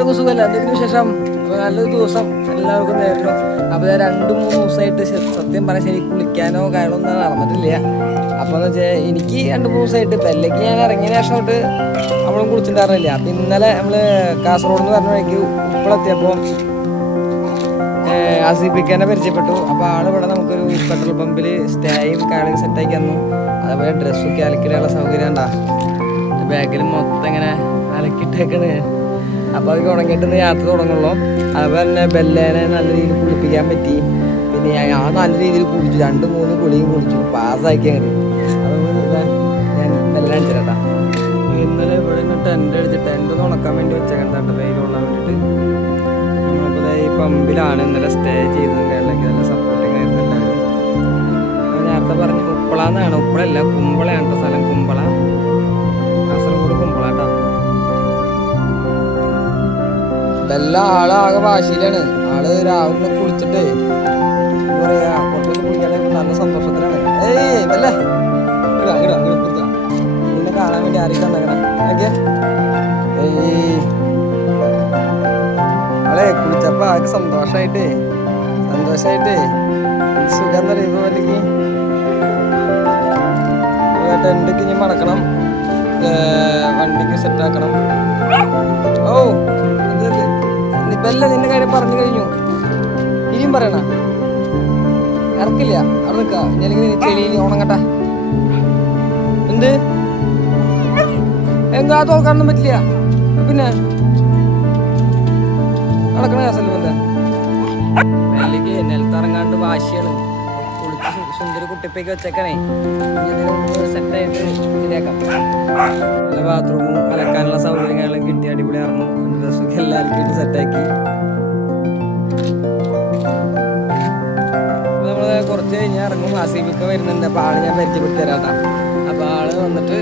എല്ലാവർക്കും സുഖമല്ല, എന്തെങ്കിലും ശേഷം നല്ലൊരു ദിവസം എല്ലാവർക്കും നേരിടും. അപ്പോൾ 2-3 ദിവസമായിട്ട് സത്യം പറഞ്ഞാൽ ശരിക്കും കുളിക്കാനോ കാര്യങ്ങളൊന്നും നടന്നിട്ടില്ല. അപ്പോൾ എന്ന് വെച്ചാൽ എനിക്ക് 2-3 ദിവസമായിട്ട് ബെല്ലയ്ക്ക് ഞാൻ ഇറങ്ങിയ ശേഷം തൊട്ട് നമ്മളും കുളിച്ചിട്ടുണ്ടായിരുന്നില്ല. അപ്പോൾ ഇന്നലെ നമ്മൾ കാസർഗോഡ് എന്ന് പറഞ്ഞ വഴിക്ക് ഉപ്പളെത്തിയപ്പോൾ അസിബിക്കാനെ പരിചയപ്പെട്ടു. അപ്പോൾ ആളിവിടെ നമുക്കൊരു പെട്രോൾ പമ്പിൽ സ്റ്റേയും കാര്യങ്ങളൊക്കെ സെറ്റാക്കി തന്നു. അതേപോലെ ഡ്രസ്സൊക്കെ അലക്കിടാനുള്ള സൗകര്യം ഉണ്ടാ ബാഗിൽ മൊത്തം ഇങ്ങനെ അലക്കിട്ടേക്കണ്. അപ്പോൾ അതൊക്കെ ഉണങ്ങിയിട്ട് യാത്ര തുടങ്ങുള്ളൂ. അതുപോലെ തന്നെ ബെല്ലേനെ നല്ല രീതിയിൽ കുളിപ്പിക്കാൻ പറ്റി. പിന്നെ ഞാൻ നല്ല രീതിയിൽ കുളിച്ചു, 2-3 കുളിയും കുളിച്ചു, പാസ്സാക്കി അങ്ങനെ. അതുപോലെ ഞാൻ എല്ലാം അടിച്ചിട്ടാ. ഇന്നലെ ഇവിടെ നിന്ന് ടെൻ്റ് അടിച്ച് ടെൻ്റ് ഒന്ന് ഉണക്കാൻ വേണ്ടി വെച്ചേക്കണ്ട വെയിൽ കൊള്ളാൻ വേണ്ടിയിട്ട്. നമ്മളിപ്പോൾ ഈ പമ്പിലാണ് ഇന്നലെ സ്റ്റേ ചെയ്തത്. കേരളയ്ക്ക് നല്ല സപ്പോർട്ടിങ് ആയിരുന്നു എല്ലാവരും. നേരത്തെ പറഞ്ഞു ഉപ്പളാന്നാണ്, ഉപ്പളല്ല കുമ്പളയാണ് സ്ഥലം. കുമ്പള, കാസർഗോഡ് കുമ്പള കേട്ടോ. ഇതെല്ലാം ആളാകെ വാശിയിലാണ്. ആള് രാവിലെ കുളിച്ചിട്ട് എന്താ പറയാ കുറച്ചൊക്കെ കുളിക്കാനായിട്ട് നല്ല സന്തോഷത്തിലാണ്. അല്ലേ നിന്നെ കാണാൻ വേണ്ടി ആരെയും കണ്ടേക്കണം. ആളെ കുളിച്ചപ്പോ ആൾക്ക് സന്തോഷായിട്ട് സുഖം എന്നറിയുമ്പോ വലിയ ടെൻ്റൊക്കെ ഇനി മടക്കണം, വണ്ടിക്ക് സെറ്റാക്കണം. ഓ ഇപ്പല്ല നിന്റെ കാര്യം പറഞ്ഞു കഴിഞ്ഞു, ഇനിയും പറയണ ഇറക്കില്ല. അവിടെ നിൽക്കുക അല്ലെങ്കിൽ ചെളിയിൽ ഉണങ്ങട്ടെ. എന്താ തോൽക്കാനൊന്നും പറ്റില്ല. പിന്നെ നടക്കണ കേസല്ലേ വെല്ലിക്ക് നിലത്തിറങ്ങാണ്ട് വാശിയാണ്. കുളിച്ച് സുന്ദരി കുട്ടിപ്പേക്ക് വെച്ചേക്കണേ, സെറ്റായിട്ട് ശരിയാക്കാം. നല്ല ബാത്റൂമും അലക്കാനുള്ള സൗകര്യങ്ങളും കിട്ടി, അടിപൊളി ഇറങ്ങും. ഡ്രസ്സൊക്കെ എല്ലാവർക്കും സെറ്റാക്കി. നമ്മൾ കുറച്ച് കഴിഞ്ഞാൽ ഇറങ്ങും. ആസിബിക്ക വരുന്നുണ്ട്. അപ്പോൾ ആള് ഞാൻ പരിചയപ്പെടുത്തി തരാട്ടാ. അപ്പോൾ ആള് വന്നിട്ട്